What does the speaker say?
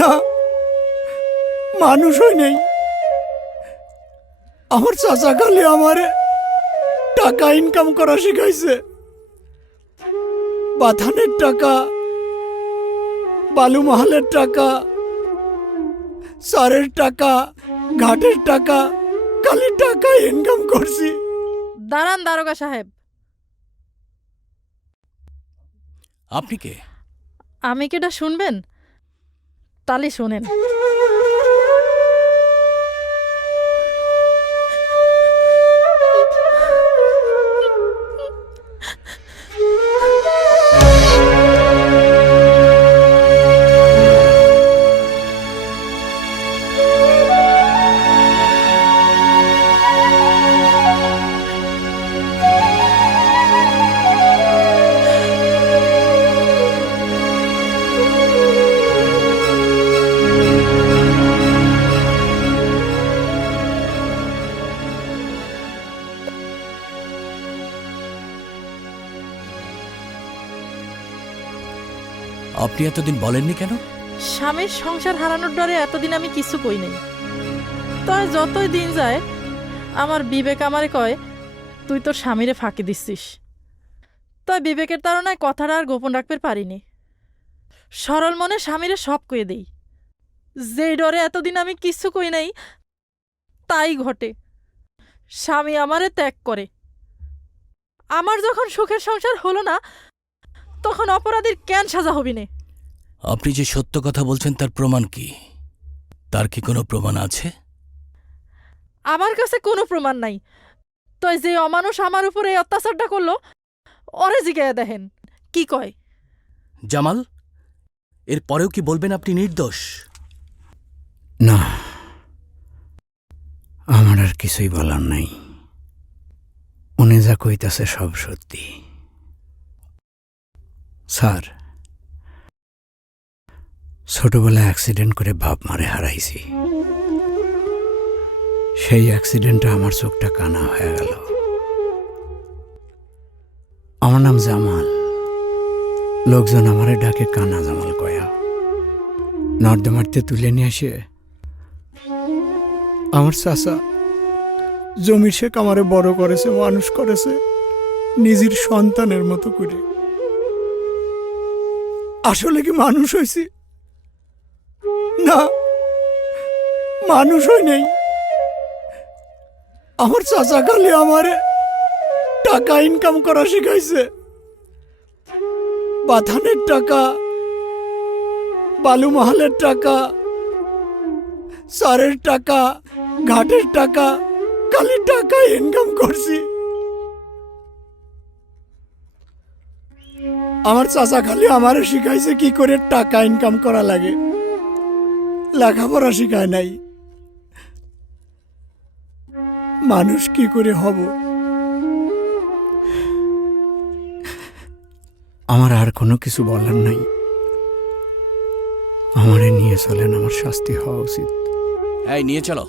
না, মানুষ হই নেই। আমার চাচা খালি আমারে টাকা ইনকাম করা শিখাইছে। বাথানের টাকা, বালু মহলের টাকা, সারের টাকা, ঘাটের টাকা, খালি টাকা ইনকাম করছি। দাঁড়ান দারোগা সাহেব। আপনি কে? আমি কেটা শুনবেন? তালি শোনেন। আপনি এতদিন বলেননি কেন? স্বামীর সংসার হারানোর ডরে এতদিন আমি কিছু কই নাই। তাই যতই দিন যায় আমার বিবেক আমারে কয় তুই তোর স্বামীরে ফাঁকি দিচ্ছিস। তাই বিবেকের তাড়নায় কথাটা আর গোপন রাখতে পারিনি। সরল মনে স্বামীরে সব কয়ে দেই। যেই ডরে এতদিন আমি কিছু কই নাই তাই ঘটে। স্বামী আমারে ত্যাগ করে। আমার যখন সুখের সংসার হলো না তখন অপরাধীর কেন সাজা হবি নে? আপনি যে সত্য কথা বলছেন তার প্রমাণ কি? তার কি কোনো প্রমাণ আছে? আমার কাছে কোনো প্রমাণ নাই। তাই যে অমানুষ আমার উপরে এই অত্যাচারটা করলো ওরে জিগায়া দেখেন কি কয়। জামাল, এর পরেও কি বলবেন আপনি নির্দোষ? না, আমার আর কিছুই বলার নাই। উনি যা কইতাছে সব সত্যি। স্যার, ছোটবেলায় অ্যাক্সিডেন্ট করে বাপ মারে হারাইছি। সেই অ্যাক্সিডেন্টে আমার চোখটা কানা হয়ে গেল। আমার নাম জামাল। লোকজন আমারে ডাকে কানা জামাল কয়া। নর্দমার্তে তুলে নিয়ে আসে আমার চাচা জমির শেখ আমারে বড় করেছে, মানুষ করেছে নিজের সন্তানের মতো করে। আসলে কি মানুষ হয়েছি? না, মানুষ হই নেই। আমার চাচা খালি আমারে টাকা ইনকাম করা শিখাইছে। বাথানের টাকা, বালু মহলের টাকা, সারের টাকা, ঘাটের টাকা, খালি টাকা ইনকাম করছি। আমার চাচা খালি আমারে শিখাইছে কি করে টাকা ইনকাম করা লাগে, লেখাপড়া শিখায় নাই। মানুষ কি করে হব? আমার আর কোনো কিছু বলার নাই। আমারে নিয়ে চলেন, আমার শাস্তি হওয়া উচিত। এই নিয়ে চলো।